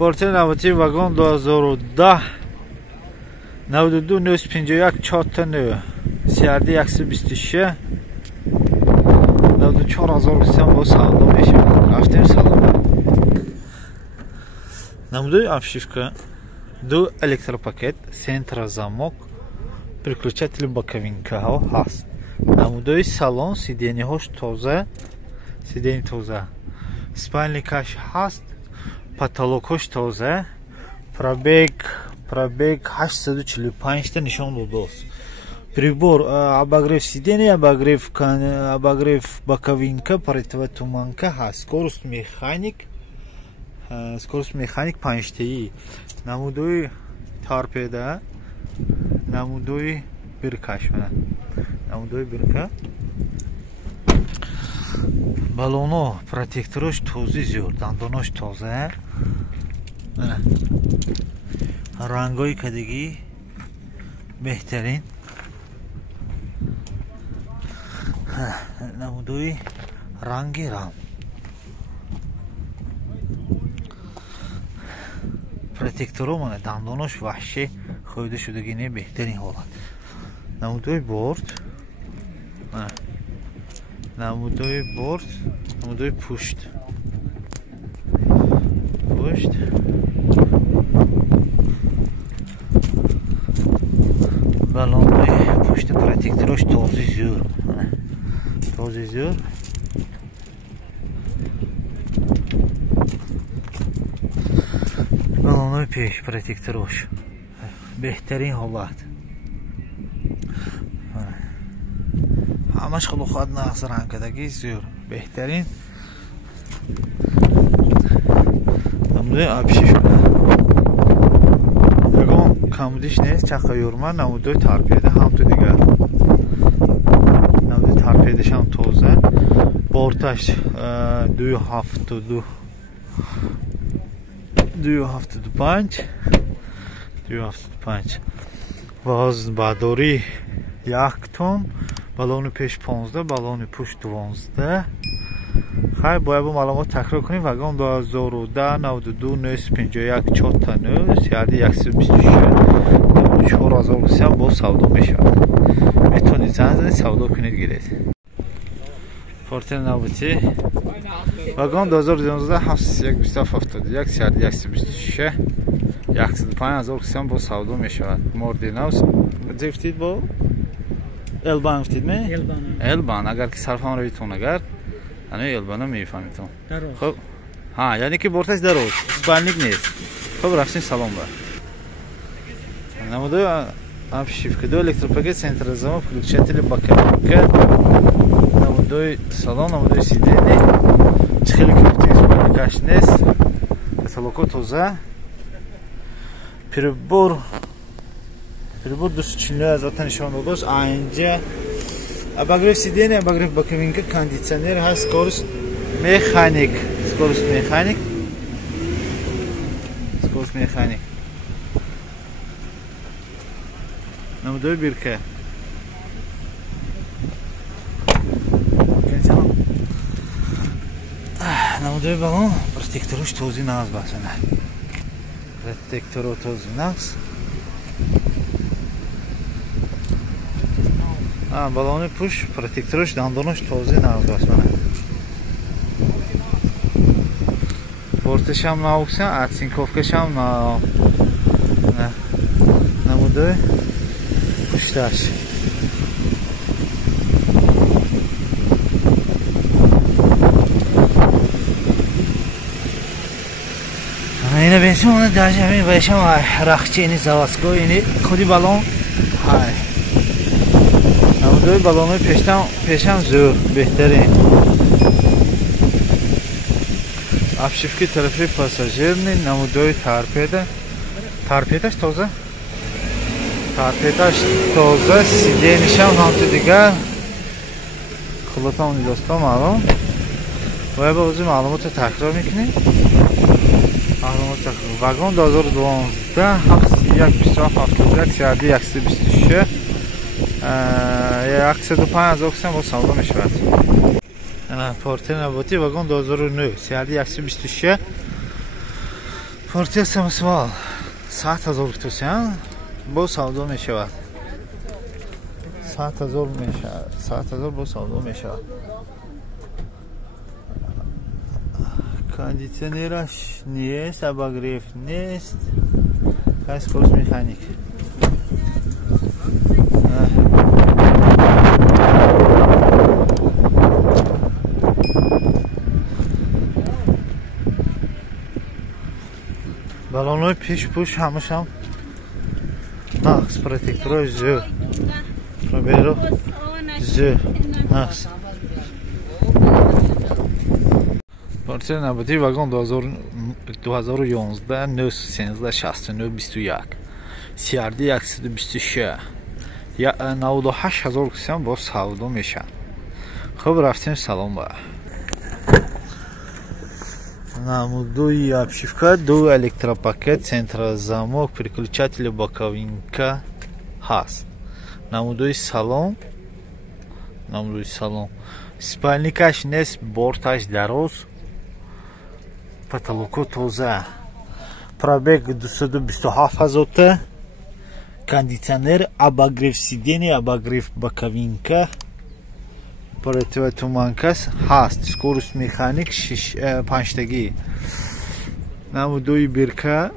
Porter navbati vagon 2010 92 951 4 سیاردی 123 94,000 با savdo میشه. رفتیم سلام. Намудуй обшивка, до электропакет, центрозамок, переключатель боковинка ҳаст. Намудуй салон, сиденьяҳош тоза, сиденьи тоза. Спальникаш ҳаст, потолокош тоза. Пробег 845 та нишон додааст. Прибор обогрев сидения, обогрев боковинка, противотуманка ҳаст. Скорость механик 5-таи. Намудуй торпеда, намудуй биркаш мана. Намудуй бирка. Балоно протекторош този зиёд, дандонош тоза. Мана. Рангои кадагӣ беҳтарин. Намудуи ранги рам. Протекторо мана дандонош ваҳшӣ хоида шудагини беҳтарин ҳолат. Намудуи борт. Намудуи борт, намудуи пушт. Балонои пушти протекторош този зӯр. Този зӯр. Балонои пеш протекторош беҳтарин ҳолат. ҳамаш хулухат нағз рангкадаги зӯр беҳтарин. намудуи обшивка. ягон камудиш нест, чақа юрма. Намудуи торпеда ҳамту дигар. Намудуи торпедашам тоза. Борташ 275 вознбардорӣ 1 тонн. балони пеш 15, балони пушт 12. хай бояд бо маълумот такрор кунем. вагон 2010 92 951 4 сиарди 126 4000 бо савдо мешавад. метавонед занг занед савдо кунед гиред. Портер навбати вагон 2011 71 сиарди 126 105000 бо савдо мешавад. морди нав зифтид бо элбан гуфтидме? элбан. агар ки сарфамро битон агар ано элбана мефаҳмитон. хуб яъне ки борташ дароз, спальник нест. хуб рафтем салон ба. намудуи обшивка, до электропакет, центрозамок, переключатели боковинка. намудуи салон, намудуи сидене. чихели круптин спальникаш нест. потолоко тоза. Прибор 249 зата нишон додааст. анҷа обогрев сидения, обогрев боковинка, кондитсионер ҳаст. скорость механик. намудуи бирка. намудуи балон протекторош този нағз басана. протекторо този нағз. балони пуш протекторош дандонош този нағз басана. борташам наоксан, атсинковкашам намудуи пушташ. ина бенсин она даже ҳамин вайшам рахчи ини заводской ини худи балон. намудуи балонои пешам зӯр беҳтарин. обшивки тарафи пассажирни. намудуи торпедаш тоза. сиденишам ҳамту дигар. хулотамони достон маълум. бояд ба ози маълумотро такрор мекунем. вагон 2012 71 сиарди 126 105,000 бо савдо мешавад. Портер навбати вагон 2009 сиарди 126 Партия самосвал 100,000 тусян бо савдо мешавад. 100,000 мешавад. 100,000 бо савдо мешавад. Кондиционераш нест, обогрев нест. Скорость механик. балонои пеш-пуш ҳамашам нақс, протекторои зӯр, проберо зӯр, нақс. Партияи навбатии вагон 2011 913 69 21 CRD 126 98,000 кисам бо савдо мешавад. Хуб, рафтем салон ба. Намудои обшивка, 2 электропакет, центрозамок, переключатели боковинка ҳаст. Намудои салон, спальникаш нест, борташ дароз, потолоко тоза, пробег 227,000, кондиционер, обогрев сидений, обогрев боковинка, противотуманка ҳаст, скорость механик 5-тагӣ. Намудои бирка,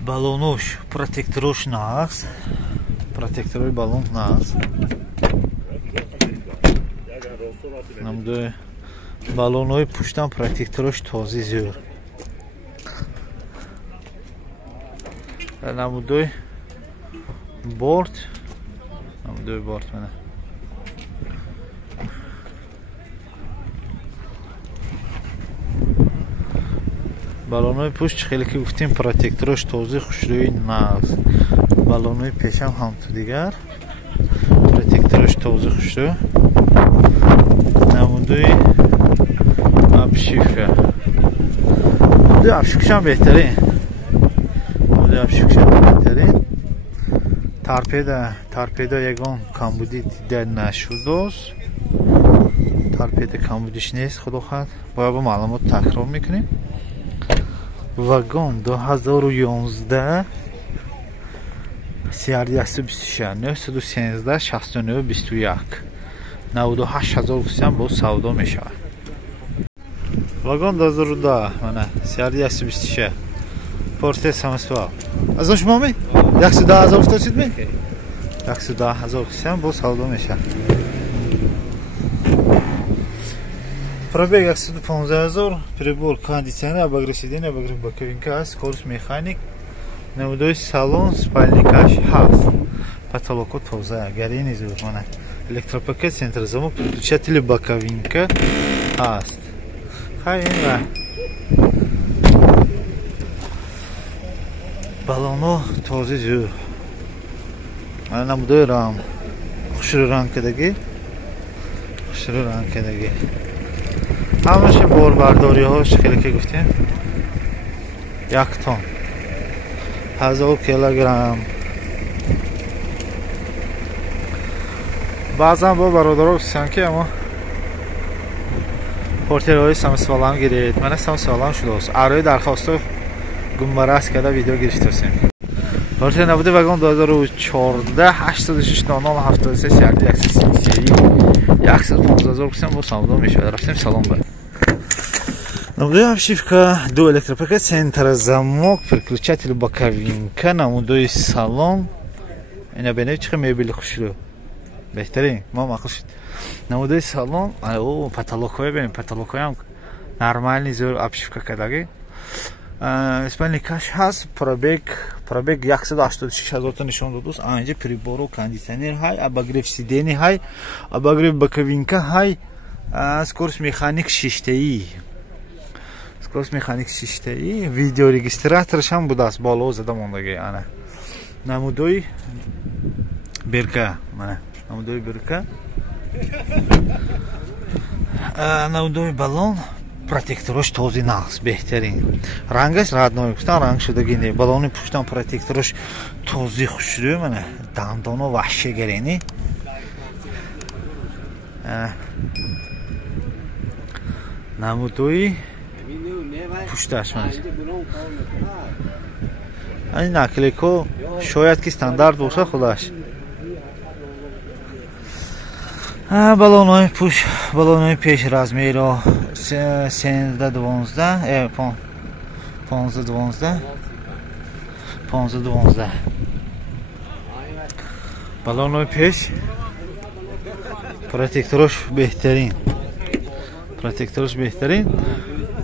балонош, протекторош нақс, протекторои балон нақс. Намудои балонои пуштан протекторош този зӯр. Намудои борт, mana. Балонои пушт хеле ки гуфтем протекторош този хушрӯи нағз. Балонои пешам ҳамту дигар, протекторош този хушрӯ. Намудои обшивка. Намудои обшивкашам беҳтарин. Торпеда ягон камбуди дида нашудост. Торпеда камбудиш нест, худохад. Бояд бо маълумот такрор мекунем. Вагон 2011 CRD 126 913 69 21 98,000 кисам бо савдо мешавад. Вагон 2010 mana CRD 126 Партия самосвал. Азон шумо ме? 110,000 уфтосидме? 110,000 кисам бо савдо мешавад. Пробег 115,000, прибор, кондиционер, обогрев сидений, обогрев боковинка ҳаст, скорость механик. Намудои салон, спальникаш ҳаст, потолоко тоза, гарини зӯр, mana электропакет, центрозамок, переключатели боковинка ҳаст. Хайра балоно този зӯр. Mana намудои рам, хушрӯ ранг кадаги. ҳамаша борбардориҳош хеле ки гуфтем 1 тонн 1000 килограмм. баъзан бо бародаро гуфтам ки амо портирои самосвалам гиред. Мана самосвалам шудааст. Арои дархосту гумбарас када видео гирифтасем. Портия набуди вагон 2014 86 00 73 115,000 кисам бо савдо мешавад. Рафтем салон ба. Намудои обшивка, 2 электропакет, центрозамок, переключатели боковинка. Намудои салон, ина бенед чӣ мебели хушрӯ. Беҳтарин, мо мақул шуд. Намудои салон, потолокҳои бенед, потолокҳоям нормальни зӯр обшивка кадаги. Спальникаш ҳаст, пробег 186,000 нишон додааст. Анҷа прибору кондиционер ҳай, обогрев сидений ҳай, обогрев боковинка ҳай, скорость механик 6-таи. Скорость механик 6-таи, видеорегистратораш ҳам будааст, боло зада мондаги ана. Намудои бирка, mana намудои бирка. Намудои балон, протекторош този нағз, беҳтарин. Рангаш радной, гуфтам ранг шудагӣ не. Балони пуштан протекторош този хушрӯ, mana дандоно ваҳше гарени. Намудои پشتش من این نکلیکو شاید که استاندارد باشه خودش بالونای پوش بالونای پیش رزمی رو 13 12 15 12 15 12 بالونای پیش پروتکتورش بهترین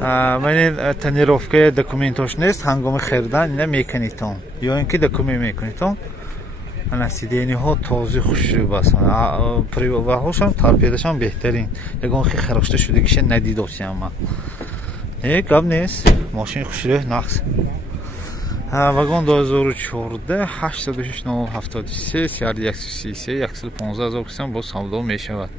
من تنیروفکه دکومنتوش نیست هنگام خریدن اینه میکنیتون یا اینکه دکومنت میکنیتون انا سیدینی ها تازه خوشی باسن و هاشم ترپیدشم بهترین یگان خیلی خراشته شده که ندیدوسی اما گاب نیست ماشین خوشی نقص واگن 2014 86973 133 115,000 با سودا میشود